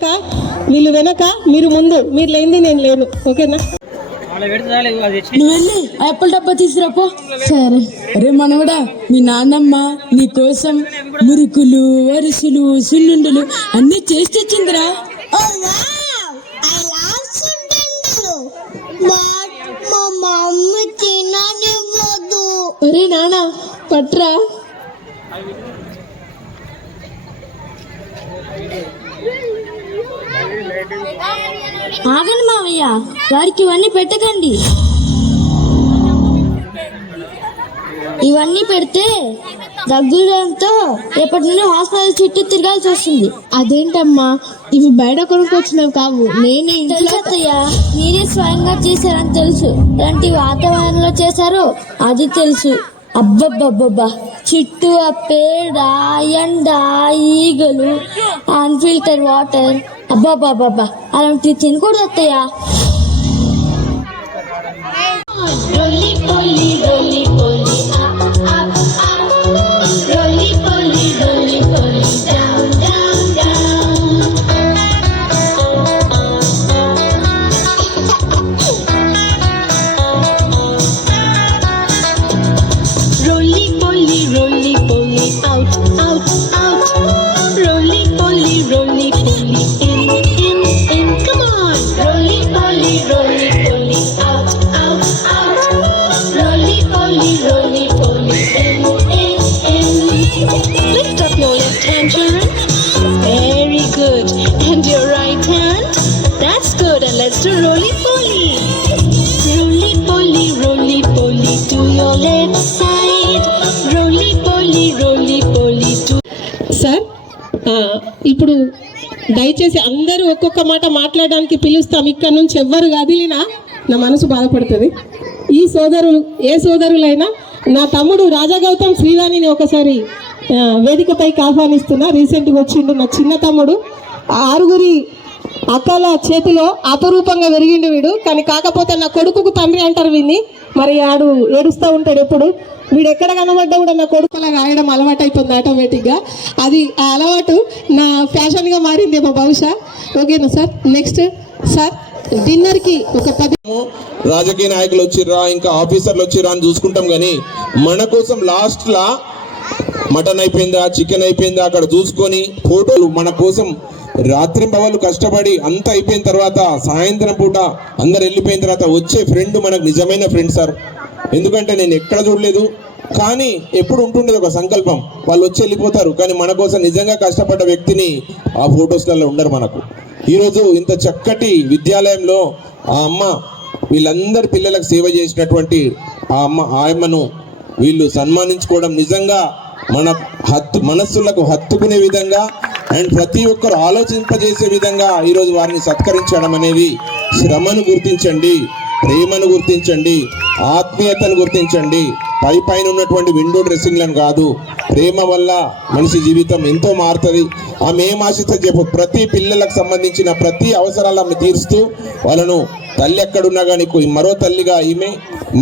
వెనక వీళ్ళు వెనక మీరు ముందు. మీరు లేనిది నేను లేను. ఓకేనా? నువ్వు వెళ్ళి యాపిల్ డబ్బా తీసుకురాపో. సరే. అరే మనవడా మీ నాన్నమ్మ నీ కోసం మురుకులు అరిసెలు సున్నుండలు అన్ని చేసి తెచ్చిందిరా. Oh wow! I love సున్నుండలు. But మా మమ్మీ తిననివ్వదు. ఒరే నాన్న పట్రా ఆగండి మావయ్య వారికి ఇవన్నీ పెట్టకండి. ఇవన్నీ పెడితే దగ్గులతో రేపటి నుండి హాస్పిటల్ చుట్టూ తిరగాల్సి వస్తుంది. అదేంటమ్మా? ఇవి బయట కొనుక్కొచ్చినవి కావు. నేనే ఇంట్లో తెలుసత్తయ్య మీరే స్వయంగా చేశారని తెలుసు. ఎలాంటి వాతావరణంలో చేశారో అది తెలుసు. అబ్బబ్బబ్బబ్బా చుట్టూ ఆ పేడ ఎండ ఈగలు unfiltered water అబ్బాబ్బాబ్బా అలాంటివి తినకూడదు అత్తయ్య Roly poly, roly poly, up, up, ఇప్పుడు దయచేసి అందరూ ఒక్కొక్క మాట మాట్లాడడానికి పిలుస్తాం. ఇక్కడ నుంచి ఎవ్వరు కదిలినా నా మనసు బాధపడుతుంది. ఈ సోదరులు ఏ సోదరులైనా నా తమ్ముడు రాజా గౌతమ్ శ్రీవాణిని ఒకసారి వేదికపైకి ఆహ్వానిస్తున్నా. రీసెంట్గా వచ్చిండు నా చిన్న తమ్ముడు. ఆరుగురి అక్కల చేతిలో అపరూపంగా పెరిగిండు వీడు. కానీ కాకపోతే నా కొడుకుకు తండ్రి అంటారు వీడిని మరి ఆడు ఏడుస్తూ ఉంటాడు ఎప్పుడు. వీడు ఎక్కడ కనబడ్డా కూడా నా కొడుకులా రాయడం అలవాటు అయిపోతుంది ఆటోమేటిక్గా. అది ఆ అలవాటు నా ఫ్యాషన్గా మారిందేమో బహుశా ఓకేనా సార్? నెక్స్ట్ సార్ డిన్నర్కి ఒక పది రాజకీయ నాయకులు వచ్చిర్రా ఇంకా ఆఫీసర్లు వచ్చిర్రా అని చూసుకుంటాం కానీ మన కోసం లాస్ట్లా మటన్ అయిపోయిందా చికెన్ అయిపోయిందా అక్కడ చూసుకొని ఫోటోలు మన కోసం రాత్రి పవలు కష్టపడి అంత అయిపోయిన తర్వాత సాయంత్రం పూట అందరు వెళ్ళిపోయిన తర్వాత వచ్చే ఫ్రెండ్ మనకు నిజమైన ఫ్రెండ్ సార్ ఎందుకంటే నేను ఎక్కడ చూడలేదు. కానీ ఎప్పుడు ఉంటుండేది ఒక సంకల్పం. వాళ్ళు వచ్చి వెళ్ళిపోతారు. కానీ మన కోసం నిజంగా కష్టపడ్డ వ్యక్తిని ఆ ఫొటోస్లలో ఉండరు మనకు. ఈరోజు ఇంత చక్కటి విద్యాలయంలో ఆ అమ్మ వీళ్ళందరి పిల్లలకు సేవ చేసినటువంటి ఆ అమ్మ ఆ అమ్మను వీళ్ళు సన్మానించుకోవడం నిజంగా మన హత్తు మనస్సులకు హత్తుకునే విధంగా అండ్ ప్రతి ఒక్కరు ఆలోచింపజేసే విధంగా ఈరోజు వారిని సత్కరించడం అనేది శ్రమను గుర్తించండి ప్రేమను గుర్తించండి ఆత్మీయతను గుర్తించండి. పై పైన ఉన్నటువంటి విండో డ్రెస్సింగ్లను కాదు ప్రేమ వల్ల మనిషి జీవితం ఎంతో మారుతుంది. ఆమె ఏం ఆశిస్తే చెప్పు ప్రతి పిల్లలకు సంబంధించిన ప్రతి అవసరాలు ఆమె తీరుస్తూ వాళ్ళను తల్లి ఎక్కడున్నా కానీ మరో తల్లిగా ఈమె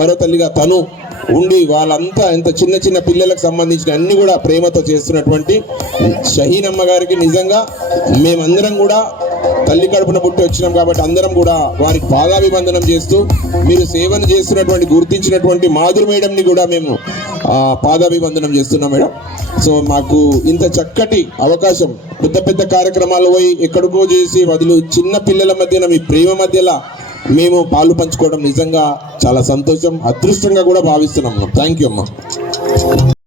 మరో తల్లిగా తను ఉండి వాళ్ళంతా ఎంత చిన్న చిన్న పిల్లలకు సంబంధించిన అన్ని కూడా ప్రేమతో చేస్తున్నటువంటి షహీన్ అమ్మ గారికి నిజంగా మేమందరం కూడా తల్లి కడుపున పుట్టి వచ్చినాం కాబట్టి అందరం కూడా వారికి పాదాభివందనం చేస్తూ మీరు సేవను చేస్తున్నటువంటి గుర్తించినటువంటి మాధురి మేడంని కూడా మేము పాదాభివందనం చేస్తున్నాం మేడం. సో మాకు ఇంత చక్కటి అవకాశం పెద్ద పెద్ద కార్యక్రమాలు పోయి ఎక్కడికో చేసి వదిలి చిన్న పిల్లల మధ్యన మీ ప్రేమ మధ్యలో మేము పాలు పంచుకోవడం నిజంగా చాలా సంతోషం అదృష్టంగా కూడా భావిస్తున్నాం థ్యాంక్ యూ అమ్మా.